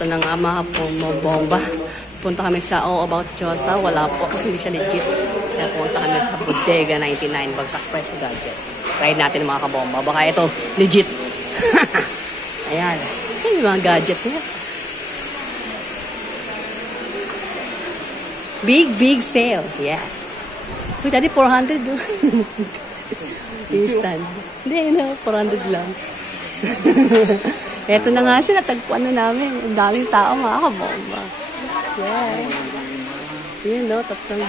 Ito na nga mga bomba. Punta kami sa All About Chosa. Wala po. Hindi siya legit. Kaya punta kami sa Bodega 99. Bagsak Presto Gadget. Try natin mga kabomba. Baka ito legit. Ayan. Ayan yung mga gadget niya. Big sale. Yeah. Uy, dati 400 doon. Instant. Hindi, 400 lang. Eto na nga siya, natagpuan na namin. Ang daming tao, mga kabomba. Yeah. Yun, no? Tatlong.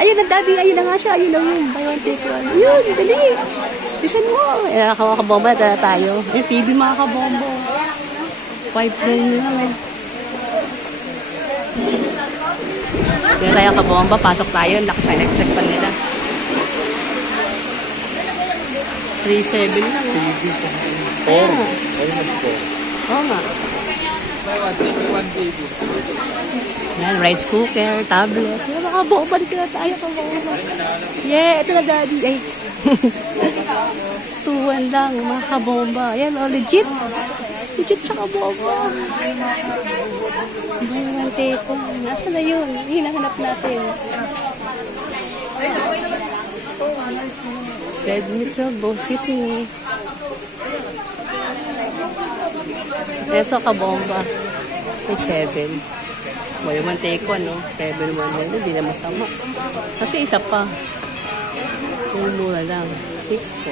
Ayun na, daddy. Ayun na nga siya. Ayun na yun. Buy one, take one. Yun, dali. Bisan mo. Ayan, mga kabomba, tala tayo. Ayan, TV, mga kabomba. 5 lang eh. Yan tayo kabomba, pasok tayo. Lakas sa electric pan nila. 3.7 lang. 4. Almost 4. Oo nga. Yan, rice cooker, tablet. Yan, mga kabomba. Dito na tayo kabomba. Yeah, ito na daddy. Ay. 2-1 lang, mga kabomba. Yan, oh, legit. Legit sa kabomba. Buwan teko. Nasaan na yun? Hinahanap natin. Red Metro, Bosis ni. Ito kabomba. May 7. Buwan teko, no? 7-1. Hindi na masama. Kasi isa pa. Yung mura lang. 6-4.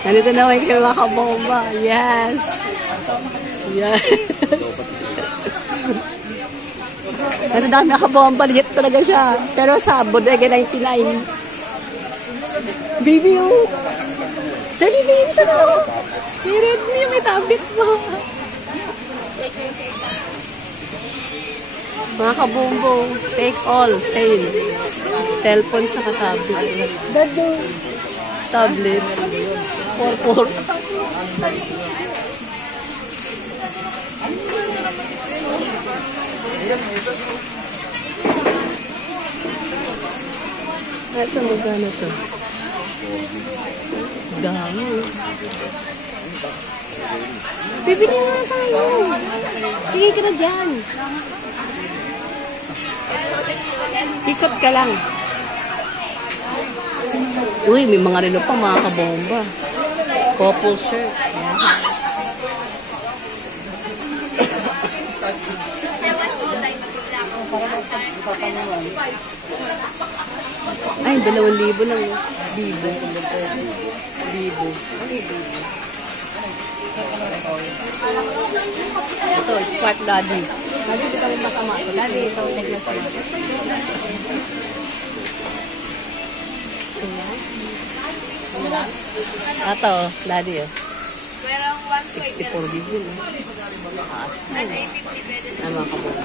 Nandito na kayo mga kabomba. Yes. Yes. Nandito dami mga kabomba. Legit talaga siya. Pero sa Bodega 99. Baby, oh. Dali, baby, ito na. May Redmi, may tablet mo. Mga kabombo. Take all. Sale. Cellphone sa katablet. Dado. Tablet. 4-4. Ito, magkano to? Dami. Bibili nga tayo. Sige ka na dyan. Ikot ka lang. Uy, may mga relo pa mga kabomba. Couple shirt. Ayan. Ay, 2,000 lang. Bibo. Ito, Spark Daddy. Daddy, ito kami masama. Daddy, ito, teglas na. Ito, Daddy, oh. 64 gig yun, oh. Mga kabomba.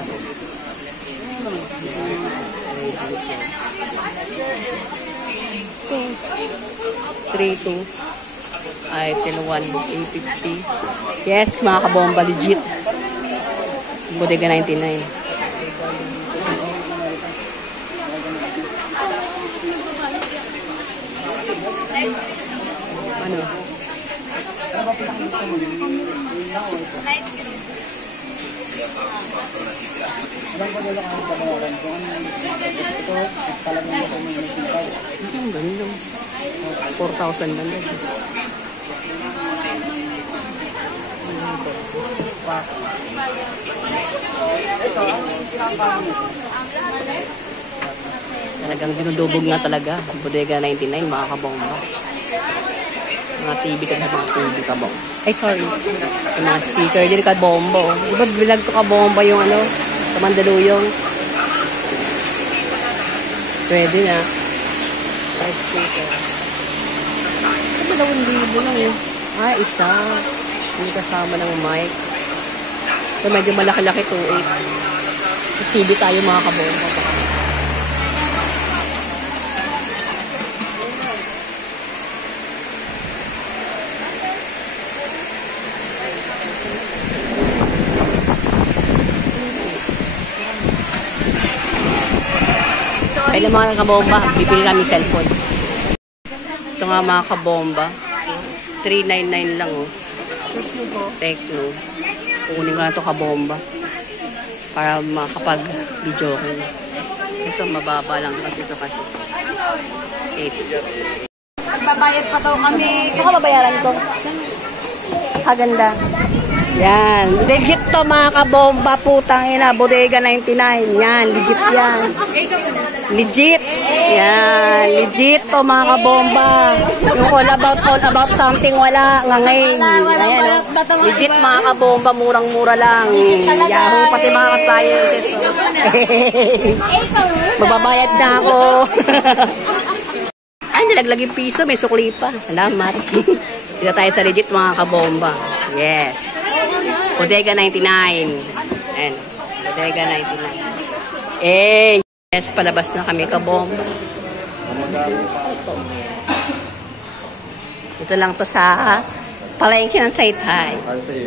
3-2. Ay, 1, 850. Yes, mga kabomba, legit. Bodega 99. Ano? Ang ganda. 4,000 lang. Spark. Talagang dinudubog na talaga. Bodega 99, mga kabomba. Mga TV ka na mga TV kabomba. Ay, sorry. Yung mga speaker din kabomba. Diba bilag ko kabomba yung ano, sa Mandaluyong. Pwede na. Rice speaker. Ito 2,000 lang eh. Ah, isa. Hindi kasama ng mic. So, medyo malaki-laki 2.8. TV tayo mga kabomba. Kailan mga kabomba, bibili kami cellphone. Ito nga mga kabomba. 399 lang oh. Tecno. Kukunin ko na ito kabomba. Para makapag-video ko. Ito mababa lang kasi ito kasi. 8. Magbabayad pa daw kami. Saan ka babayaran ko? Kaganda. Yan. Legit to mga kabomba. Putang ina. Bodega 99. Yan. Legit yan. Legit. Yan. Legit to mga kabomba. Yung all about something wala. Ngayon. Ayan, oh. Legit mga kabomba. Murang-mura lang. Yahoo. Pati mga appliances. Oh. Magbabayad na ako. Ay, nilaglag yung piso. May sukli pa. Salamat. Dito tayo sa legit mga kabomba. Yes. Bodega 99. Ayan. Bodega 99. Eh, yes, palabas na kami kabomba. Ito lang to sa palengke ng Taytay.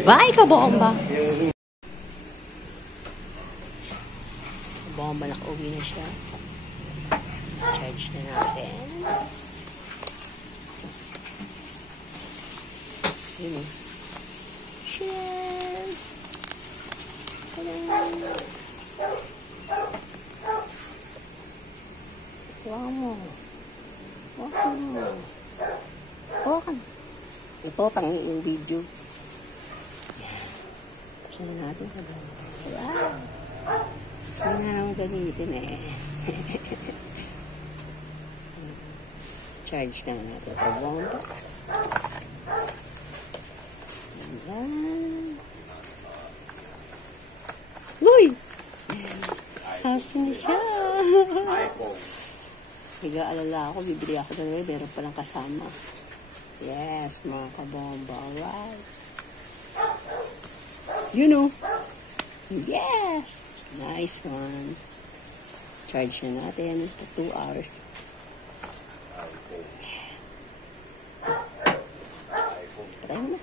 Bye kabomba. Kabomba, nakauwi na siya. Charge na natin. Yun o. Share! Huwag mo. Huwag mo. Huwag ka. Ito, tangin yung video. Yan. Kasi na natin ka ba? Wow! Hindi na lang gamitin eh. Charge na natin ito. Bomba. Ayan. Uy! Asan siya? Nag-aalala ako. Bibili ako na meron palang kasama. Yes, mga kabomba. Alright. You know. Yes! Nice one. Charge na natin for 2 hours. Try mo na.